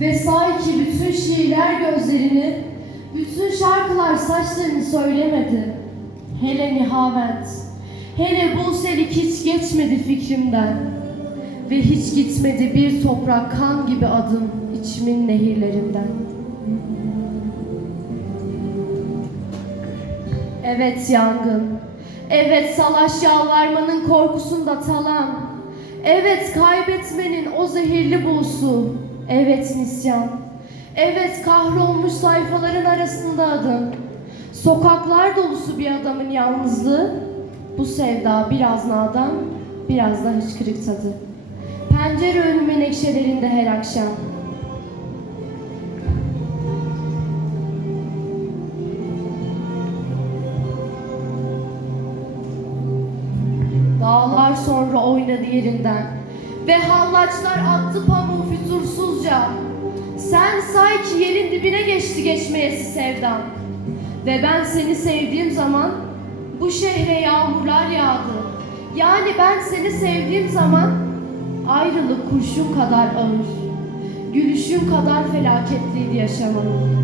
Ve sanki bütün şiirler gözlerini, bütün şarkılar saçlarını söylemedi. Hele Nihavent, hele Buselik hiç geçmedi fikrimden. Ve hiç gitmedi bir toprak kan gibi adım içimin nehirlerinden. Evet yangın, evet salaş yalvarmanın korkusunda talan, evet kaybetmenin o zehirli buğusu, evet nisyan, evet kahrolmuş sayfaların arasında adım, sokaklar dolusu bir adamın yalnızlığı, bu sevda biraz nadan, biraz da hıçkırık tadı. Pencere önü menekşelerinde her akşam. Dağlar sonra oynadı yerinden ve hallaçlar attı pamuğu fütursuzca. Sen say ki yerin dibine geçti geçmeyesi sevdam. Ve ben seni sevdiğim zaman bu şehre yağmurlar yağdı. Yani ben seni sevdiğim zaman ayrılık kurşun kadar ağır, gülüşün kadar felaketliydi yaşamım.